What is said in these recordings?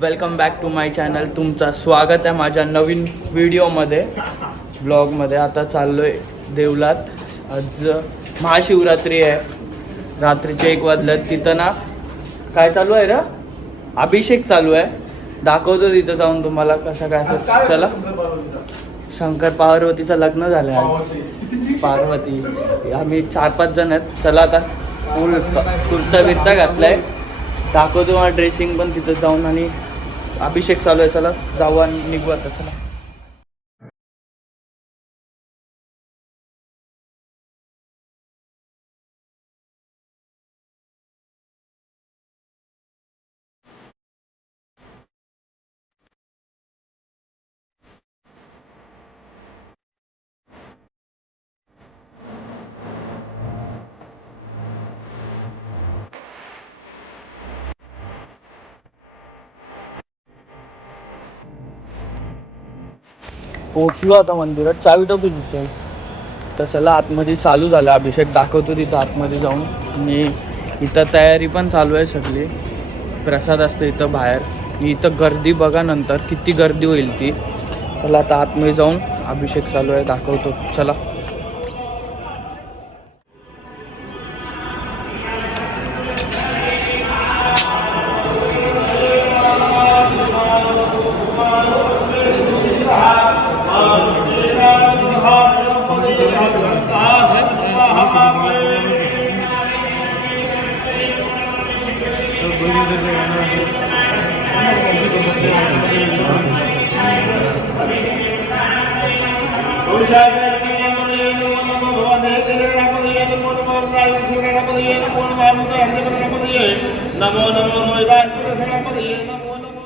Welcome back to my channel. तुमचं स्वागत आहे माझ्या नवीन व्हिडिओमध्ये, ब्लॉगमध्ये. आता चाललो आहे देवलात. आज महाशिवरात्री आहे. रात्रीचे 1 वाजल्यात. तिथं ना काय चालू आहे रे? अभिषेक चालू आहे. दाखवतो तिथं जाऊन तुम्हाला कसं काय. चला. शंकर पार्वतीचं लग्न झालं आहे. पार्वती आम्ही 4-5 जण आहेत. चला आता फुल कुर्ता बिर्ता घातलाय. दाखवतो मला ड्रेसिंग पण तिथं जाऊन. आणि अभिषेक चालू आहे. चला जाऊ आणि निघू आता. चला. पोहोचलो आता मंदिरात. चावी टाकू तिथे. तर चला आतमध्ये चालू झालं अभिषेक. दाखवतो तिथं आतमध्ये जाऊन. आणि इथं तयारी पण चालू आहे सगळी. प्रसाद असतो इथं बाहेर. इथं गर्दी बघा नंतर किती गर्दी होईल ती. चला आता आतमध्ये जाऊन अभिषेक चालू आहे दाखवतो. चला. नमो नमो गणपतये नमो नमो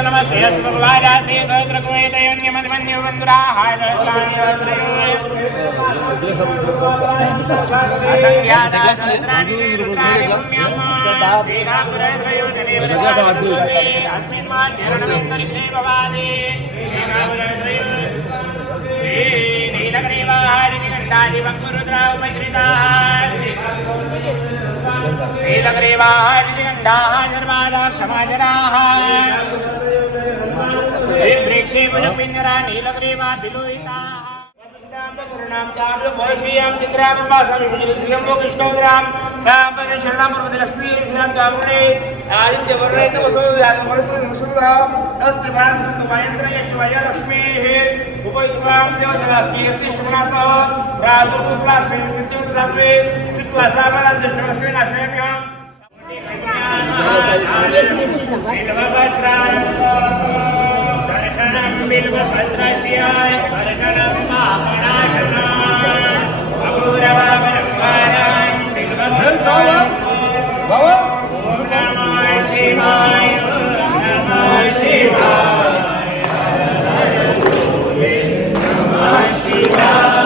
नमस्ते अस्मद्वाजासे सहस्रकुवेतयोन्यमन्यवन्दुराहाय सहस्राणि अस्मिन् माध्यरणन्तरिक्षे भवानि नीलग्रीवाहारिगण्डादिवक्रुद्रावमैत्रिताः नीलग्रीवाहारिगण्डाः सर्वादा क्षमाजनाः वृक्षे मुजपिञ्जरा नीलग्रीवा बिलोहिताः नाम तार मोहियाम चित्राम मासम श्रीयम कृष्णोग्राम नाम शरणम लक्ष्मी ऋषाम कामुने आदित्य वर्णे तवसो याम मुसुराम अस्त्रिभान महेंद्र यशवय लक्ष्मी उपयुक्ताम देवता कीर्ति शुभनासो राजु पुष्पाश्मी कीर्ति उदात्वे चित्वा सामना दृष्टि लक्ष्मी नाशयम्यम दर्शनम बिल्वभद्रस्याय स्मरणम महापणाशना अपूरवापरवारां बिल्वभद्राय नमः शिवाय नमः शिवाय नमः शिवाय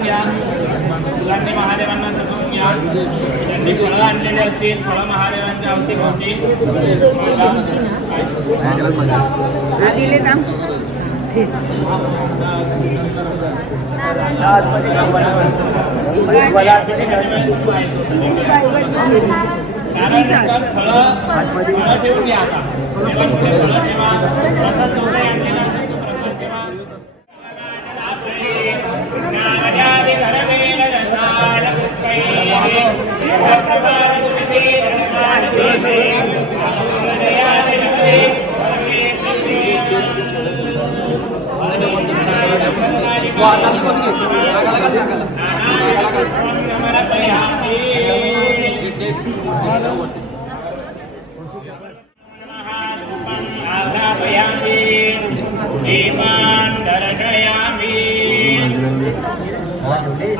सजवून घ्या. फुलांनी महादेवांना सजवून घ्या. त्यांनी फळं आणलेली असतील, फळं महादेवांच्या अवतीभोवती फळं ठेवून घ्या. आता फळं ठेवा. प्रसाद जेवढे आणलेला असेल तो प्रसाद ठेवा.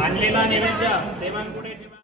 आणलेला नैवेद्य देवांपुढे ठेवा.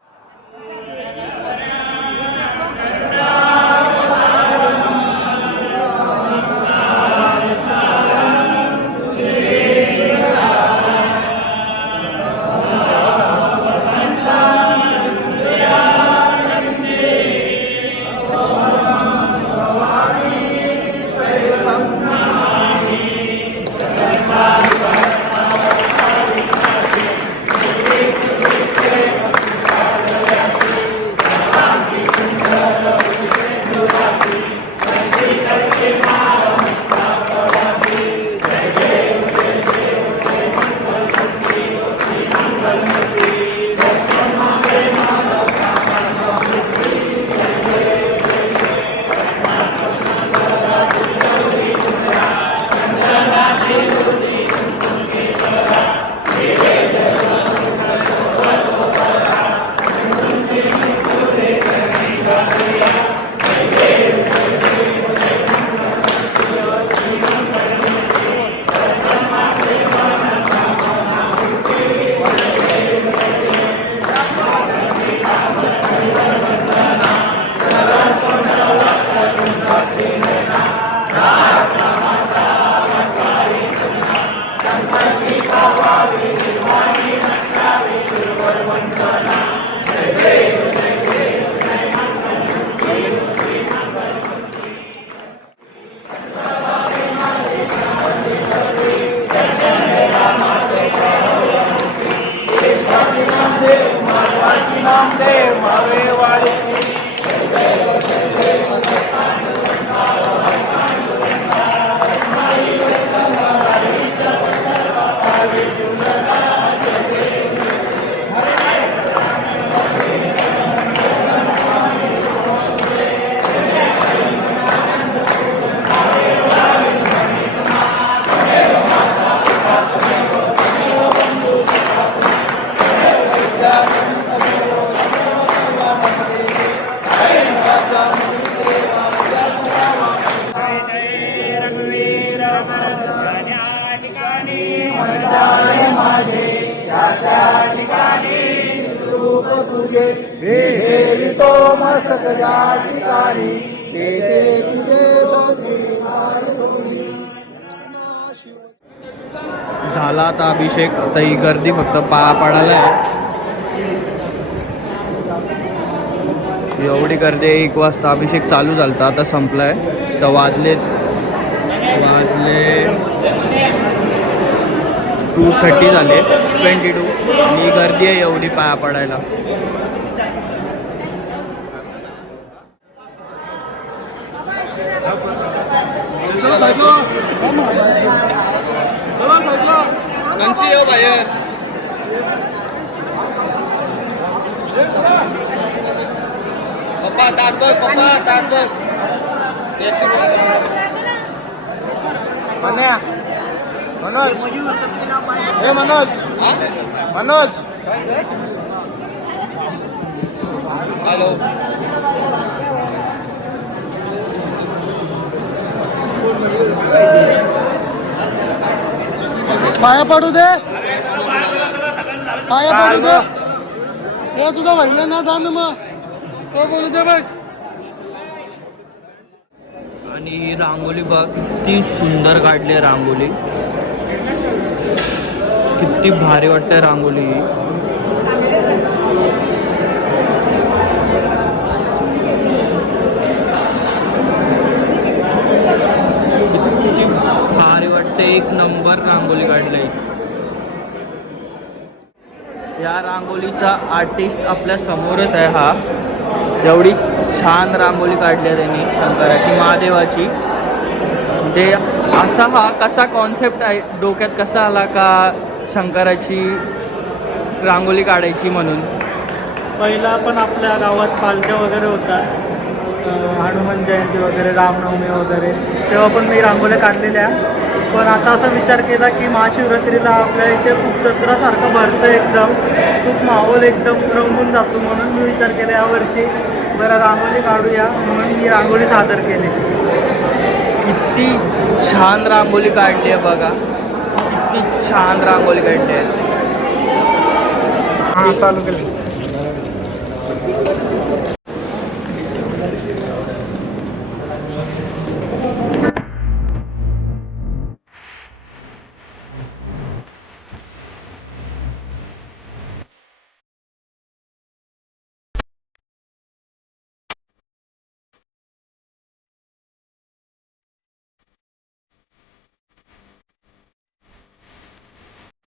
भेवितो मस्तक ज्या ठिकाणी ते तुझे झाला आता अभिषेक. आता ही गर्दी फक्त पाया पडायला आहे. एवढी गर्दी 1 वाजता अभिषेक चालू झाला, आता संपलाय. तर वाजले 2:30 झाले, 22. ही गर्दी आहे एवढी पाया पडायला. कंसी हो बाहेर. पप्पा ताट बघ, पप्पा ताट बघ. मनोज, हे मनोज, मनोज. हॅलो. पाया पडू दे, पाया पडू दे. हे तुझा बहिणा ना जाण मग तो बोलू दे बघ. आणि ही रांगोली बघ, किती सुंदर काढली रांगोली. किती भारी वाटते रांगोली. किती भारी वाटते. एक नंबर रांगोली काढले. या रांगोलीचा आर्टिस्ट आपल्या समोरच आहे. हा एवढी छान रांगोली काढली आहे त्यांनी शंकराची, महादेवाची. म्हणजे असा हा कसा कॉन्सेप्ट आहे डोक्यात कसा आला का शंकराची रांगोली काढायची म्हणून? पहिला पण आपल्या गावात पालख्या वगैरे होतात, हनुमान जयंती वगैरे, रामनवमी वगैरे, तेव्हा पण मी रांगोळ्या काढलेल्या. पण आता असा विचार केला की महाशिवरात्रीला आपल्या इथे खूप जत्रासारखं भरतं, एकदम खूप माहोल एकदम रंगून जातो. म्हणून मी विचार केला यावर्षी बरं रांगोळी काढूया, म्हणून मी रांगोळी सादर केली. किती छान रांगोली काढली आहे बघा. किती छान रांगोली काढली आहे. हां, चालू केली.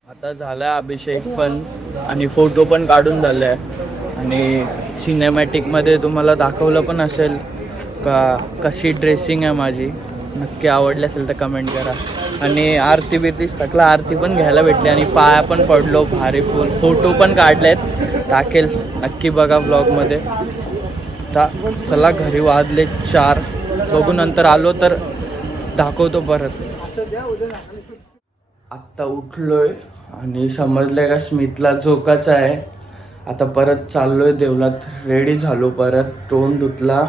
आता झालाय अभिषेक पण आणि फोटो पण काढून झालाय. आणि सिनेमॅटिकमध्ये तुम्हाला दाखवलं पण असेल का कशी ड्रेसिंग आहे माझी. नक्की आवडली असेल तर कमेंट करा. आणि आरती बिरती सगळं आरती पण घ्यायला भेटली आणि पाया पण पडलो भारी फुल. फोटो पण काढलेत, टाकेल नक्की बघा ब्लॉगमध्ये. आता चला घरी वाजले 4. बघू नंतर आलो तर दाखवतो परत. आत्ता उठलोय आणि समजलंय का स्मितला झोकाचा आहे. आता परत चाललोय देवलात. रेडी झालो, परत तोंड धुतला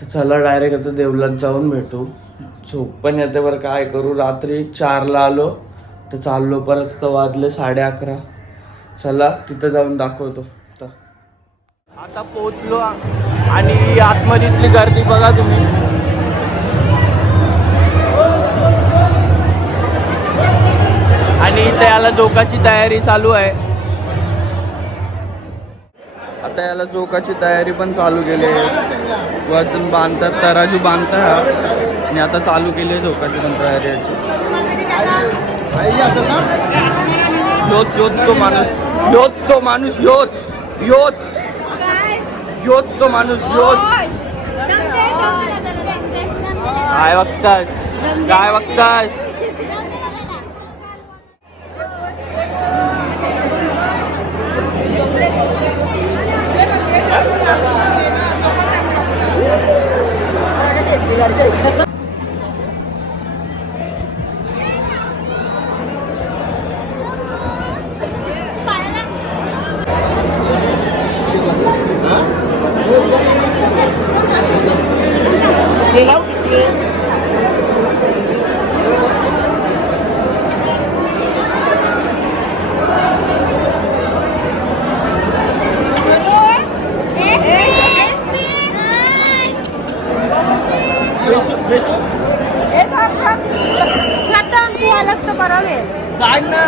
तर चला डायरेक्ट आता देवलात जाऊन भेटू. झोप पण येते बरं, काय करू. रात्री 4ला आलो तर चाललो परत. तर वाजले 11:30. चला तिथं जाऊन दाखवतो. आता पोचलो आणि आतमधीतली गर्दी बघा तुम्ही. आणि इथे याला जोकाची तयारी चालू आहे. आता याला जोकाची तयारी पण चालू केली आहे. वजन बांधतात, तराजू बांधतात आणि आता चालू केली आहे जोकाची पण तयारी याची. योच तो माणूस, योच तो माणूस, योच योच योच तो माणूस, योच. काय बघतास, काय बघतास. काढ ना,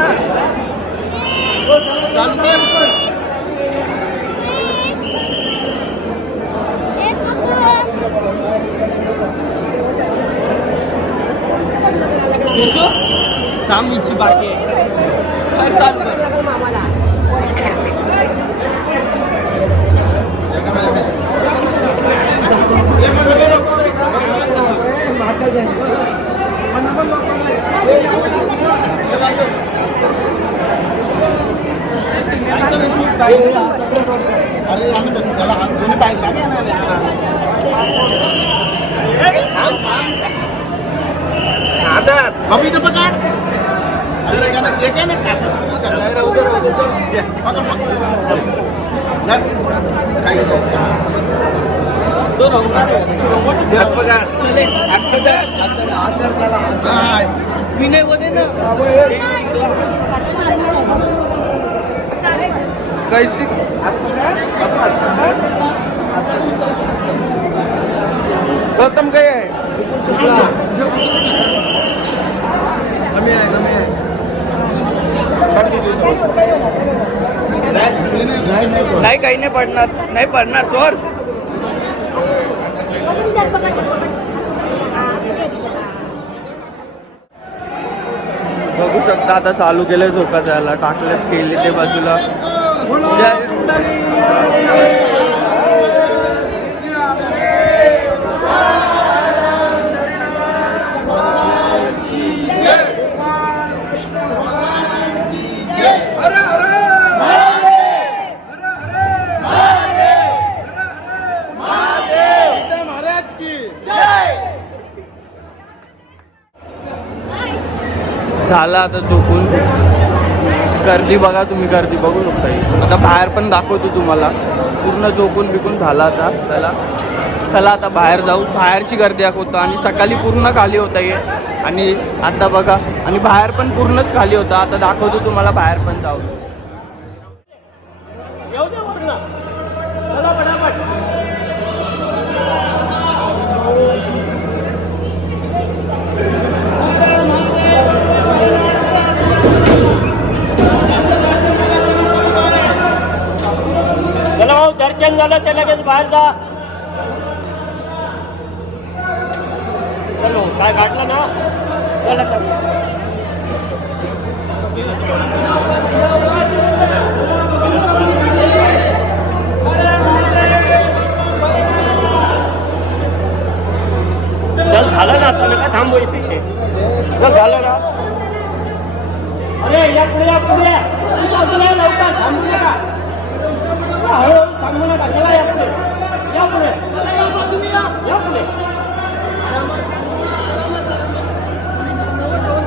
कामीची बाकी आहे. अभी तो पकड़ विनय मध्ये ना कैसी प्रथम काय आहे. नाही काही नाही पडणार, नाही पडणार सोर. बघू शकता आता चालू केलंय झोका जायला, टाकलेत केले ते बाजूला. झाला आता झोपून. गर्दी बघा तुम्ही, गर्दी बघू शकता. आता बाहेर पण दाखवतो तुम्हाला. पूर्ण झोपून बिकून झाला आता त्याला. चला आता बाहेर जाऊ, बाहेरची गर्दी दाखवतो. आणि सकाळी पूर्ण खाली होता हे, आणि आता बघा, आणि बाहेर पण पूर्णच खाली होता. आता दाखवतो तुम्हाला बाहेर पण जाऊ. चला भाऊ, दर्शन झालं ते लगेच बाहेर जा. चलो काय गाठलं ना. चला चला. चल झालं ना, आता नका थांबू इथे. चल झालं ना. अरे या पुढे या, पुढे या. लवकर थांबू नका. हळूहळू थांबू नका. चला या पुढे, या पुढे, या पुढे.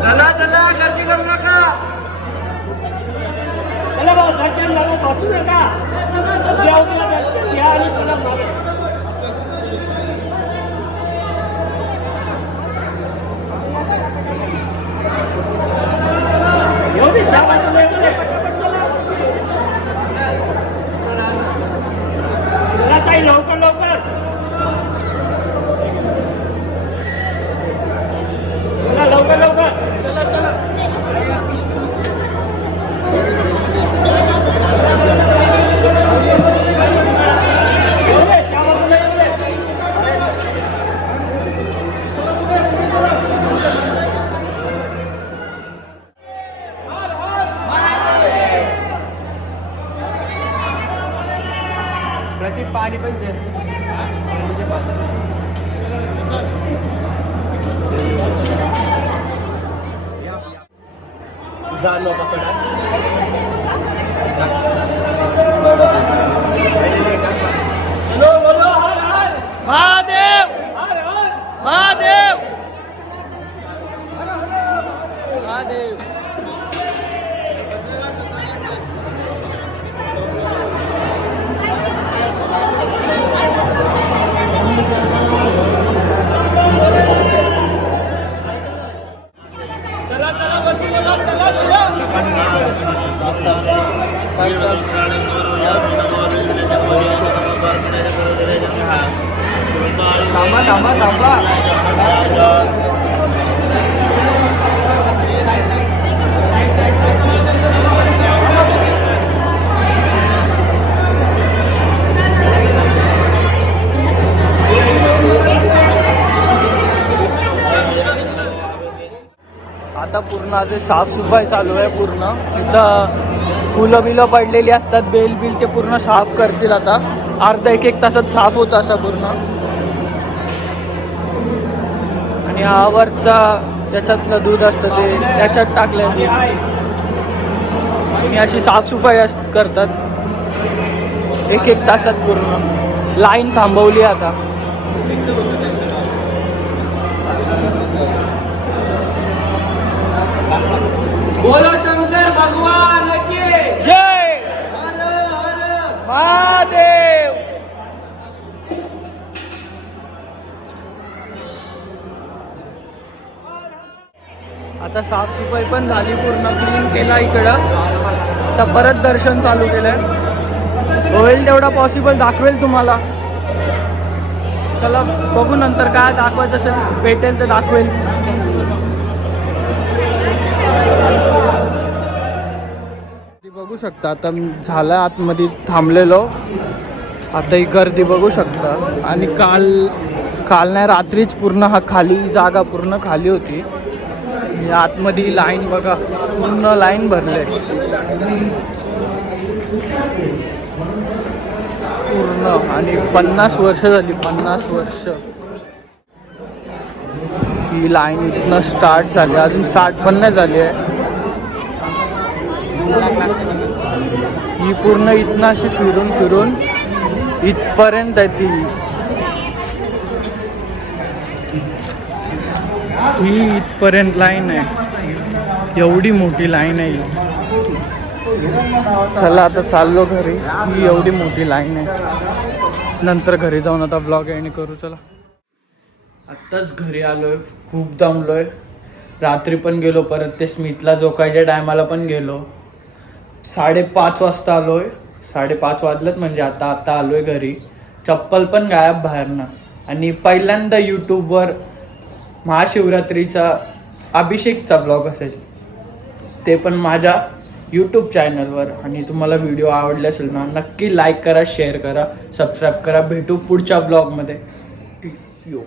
चला चला, गर्दी करू नका. चला भाऊ, दर्शन झालं, बसू नका. उद्या उद्या दर्शन घ्या आणि चला मागे. एवढी जागा तुला एवढे पटापट चला. चला ताई, लवकर लवकर. चला लवकर लवकर. चला चला. प्रदीप पाणी पण जानो पकडा. महादेव, महादेव, महादेव. चला चला, बसू नका. चला चला. थांबा थांबा थांबा. आता पूर्ण आज साफसफाई चालू आहे. पूर्ण इथं फुलं बिलं पडलेली असतात, बेल बिल ते पूर्ण साफ करतील. आता अर्धा एक तासात साफ होतं असा पूर्ण. आणि हा वरचा त्याच्यातलं दूध असतं ते त्याच्यात टाकलं दूध. आणि अशी साफसफाई करतात 1 तासात पूर्ण. लाईन थांबवली आता. बोलो शंकर भगवान की जय. हर हर महादेव. आता साफसफाई पण झाली, पूर्ण क्लीन केला इकडं. आता परत दर्शन चालू केलंय. होईल तेवढा पॉसिबल दाखवेल तुम्हाला. चला बघू नंतर काय दाखवायचं असेल, भेटेल तर दाखवेल. बघू शकता आता झालं आतमध्ये थांबलेलो. आता ही गर्दी बघू शकता. आणि काल नाही रात्रीच पूर्ण हा खाली जागा पूर्ण खाली होती. आणि आतमध्ये लाईन बघा पूर्ण लाईन भरले पूर्ण. आणि 50 वर्ष झाली 50 वर्ष ही लाईन इथनं स्टार्ट झाली. अजून स्टार्ट पण नाही झाली आहे. ही पूर्ण इथनं अशी फिरून फिरून इथपर्यंत आहे ती. ही इथपर्यंत लाईन आहे. एवढी मोठी लाईन आहे. चला आता चाललो घरी. ही एवढी मोठी लाईन आहे. नंतर घरी जाऊन आता ब्लॉग एंड करू. चला आत्ताच घरी आलोय. खूप दमलोय. रात्री पण गेलो परत ते स्मितला झोकायच्या टायमाला पण गेलो. 5:30 वाजता आलोय. 5:30 वाजलेत म्हणजे आता आलोय घरी. चप्पल पण गायब बाहेरनं. आणि पहिल्यांदा यूट्यूबवर महाशिवरात्रीचा अभिषेकचा ब्लॉग असेल ते पण माझ्या यूट्यूब चॅनलवर. आणि तुम्हाला व्हिडिओ आवडले असेल ना नक्की लाईक करा, शेअर करा, सबस्क्राईब करा. भेटू पुढच्या ब्लॉगमध्ये. यो.